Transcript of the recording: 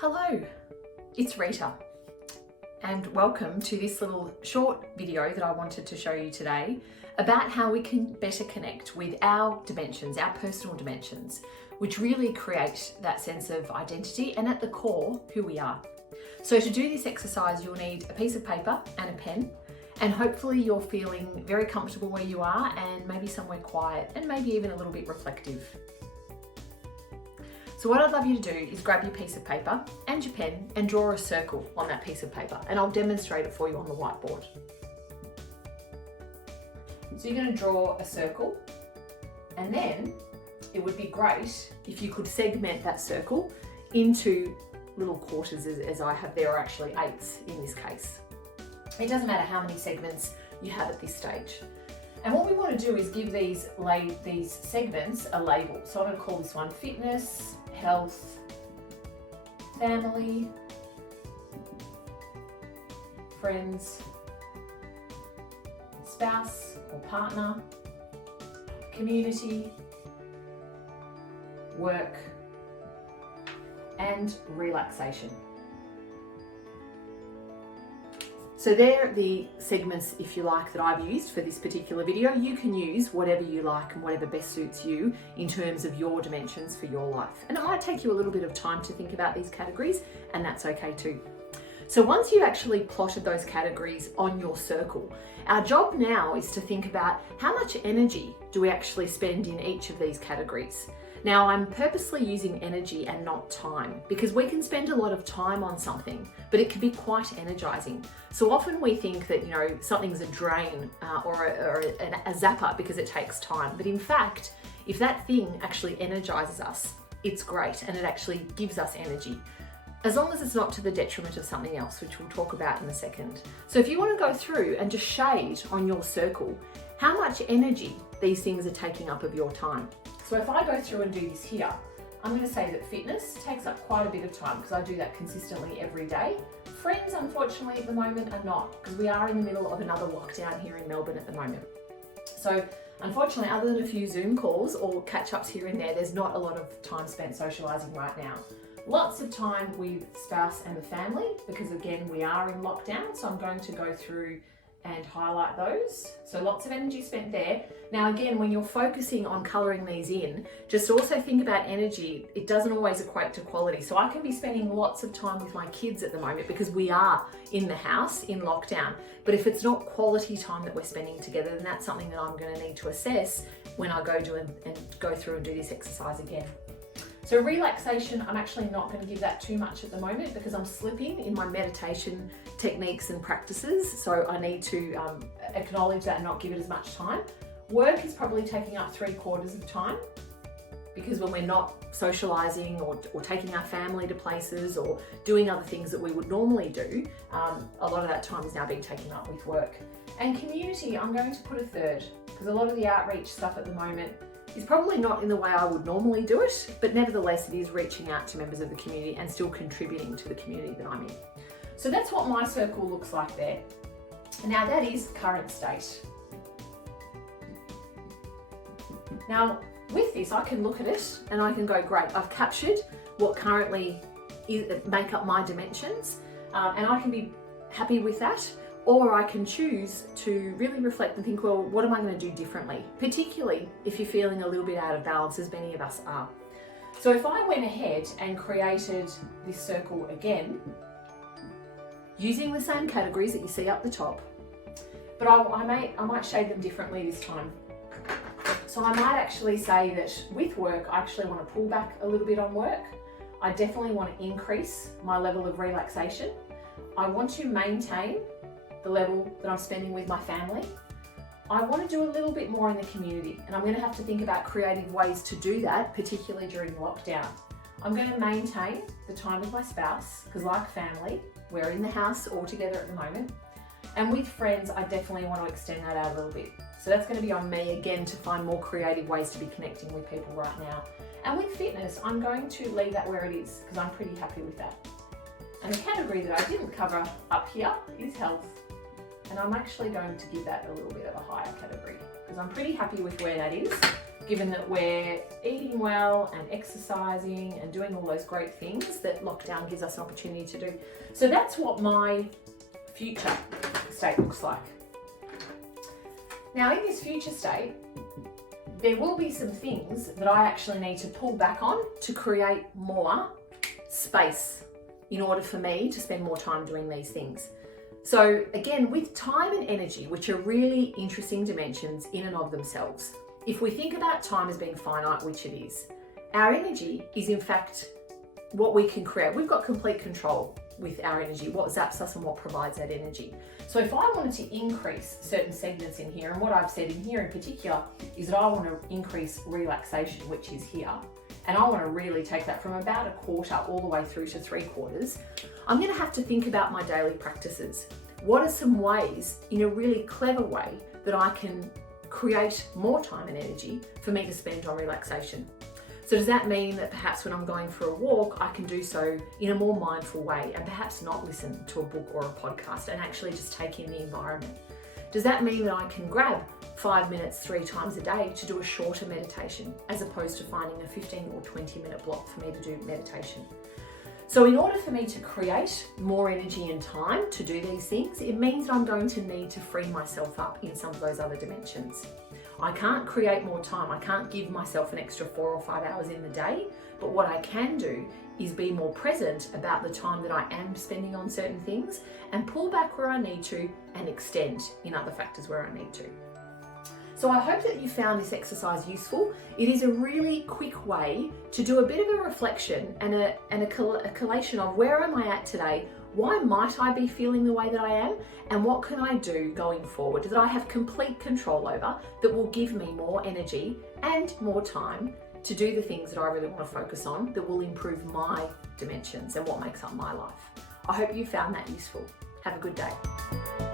Hello, it's Rita, and welcome to this little short video that I wanted to show you today about how we can better connect with our dimensions, our personal dimensions, which really create that sense of identity and at the core, who we are. So to do this exercise, you'll need a piece of paper and a pen, and hopefully you're feeling very comfortable where you are and maybe somewhere quiet and maybe even a little bit reflective. So what I'd love you to do is grab your piece of paper and your pen and draw a circle on that piece of paper, and I'll demonstrate it for you on the whiteboard. So you're going to draw a circle, and then it would be great if you could segment that circle into little quarters, as I have there, or actually eighths in this case. It doesn't matter how many segments you have at this stage. And what we want to do is give these segments a label. So I'm going to call this one fitness, health, family, friends, spouse or partner, community, work, and relaxation. So they're the segments, if you like, that I've used for this particular video. You can use whatever you like and whatever best suits you in terms of your dimensions for your life. And it might take you a little bit of time to think about these categories, and that's okay too. So once you've actually plotted those categories on your circle, our job now is to think about how much energy do we actually spend in each of these categories. Now, I'm purposely using energy and not time, because we can spend a lot of time on something, but it can be quite energizing. So often we think that, something's a drain or a zapper because it takes time. But in fact, if that thing actually energizes us, it's great, and it actually gives us energy, as long as it's not to the detriment of something else, which we'll talk about in a second. So if you want to go through and just shade on your circle how much energy these things are taking up of your time. So if I go through and do this here, I'm going to say that fitness takes up quite a bit of time because I do that consistently every day. Friends, unfortunately, at the moment are not, because we are in the middle of another lockdown here in Melbourne at the moment. So unfortunately, other than a few Zoom calls or catch-ups here and there, there's not a lot of time spent socialising right now. Lots of time with spouse and the family, because again, we are in lockdown, so I'm going to go through and highlight those. So lots of energy spent there. Now again, when you're focusing on colouring these in, just also think about energy. It doesn't always equate to quality. So I can be spending lots of time with my kids at the moment because we are in the house in lockdown. But if it's not quality time that we're spending together, then that's something that I'm going to need to assess when I go go through and do this exercise again. So relaxation, I'm actually not going to give that too much at the moment because I'm slipping in my meditation techniques and practices. So I need to acknowledge that and not give it as much time. Work is probably taking up 3/4 of time, because when we're not socializing or taking our family to places or doing other things that we would normally do, a lot of that time is now being taken up with work. And community, I'm going to put 1/3, because a lot of the outreach stuff at the moment is probably not in the way I would normally do it, but nevertheless it is reaching out to members of the community and still contributing to the community that I'm in. So that's what my circle looks like there. Now that is current state. Now with this, I can look at it and I can go, great, I've captured what currently make up my dimensions, and I can be happy with that. Or I can choose to really reflect and think, well, what am I going to do differently? Particularly if you're feeling a little bit out of balance, as many of us are. So if I went ahead and created this circle again, using the same categories that you see up the top, but I might shade them differently this time. So I might actually say that with work, I actually want to pull back a little bit on work. I definitely want to increase my level of relaxation. I want to maintain the level that I'm spending with my family. I want to do a little bit more in the community, and I'm going to have to think about creative ways to do that, particularly during lockdown. I'm going to maintain the time with my spouse, because like family, we're in the house all together at the moment. And with friends, I definitely want to extend that out a little bit. So that's going to be on me again to find more creative ways to be connecting with people right now. And with fitness, I'm going to leave that where it is, because I'm pretty happy with that. And the category that I didn't cover up here is health. And I'm actually going to give that a little bit of a higher category, because I'm pretty happy with where that is, given that we're eating well and exercising and doing all those great things that lockdown gives us an opportunity to do. So that's what my future state looks like. Now in this future state, there will be some things that I actually need to pull back on to create more space in order for me to spend more time doing these things. So again, with time and energy, which are really interesting dimensions in and of themselves, if we think about time as being finite, which it is, our energy is in fact what we can create. We've got complete control with our energy, what zaps us and what provides that energy. So if I wanted to increase certain segments in here, and what I've said in here in particular is that I want to increase relaxation, which is here, and I want to really take that from about a quarter all the way through to 3/4, I'm going to have to think about my daily practices. What are some ways, in a really clever way, that I can create more time and energy for me to spend on relaxation? So does that mean that perhaps when I'm going for a walk, I can do so in a more mindful way and perhaps not listen to a book or a podcast and actually just take in the environment? Does that mean that I can grab 5 minutes 3 times a day to do a shorter meditation as opposed to finding a 15 or 20-minute block for me to do meditation? So in order for me to create more energy and time to do these things, it means that I'm going to need to free myself up in some of those other dimensions. I can't create more time. I can't give myself an extra 4 or 5 hours in the day, but what I can do is be more present about the time that I am spending on certain things and pull back where I need to and extend in other factors where I need to. So I hope that you found this exercise useful. It is a really quick way to do a bit of a reflection and a collation of where am I at today, why might I be feeling the way that I am, and what can I do going forward that I have complete control over that will give me more energy and more time to do the things that I really want to focus on that will improve my dimensions and what makes up my life. I hope you found that useful. Have a good day.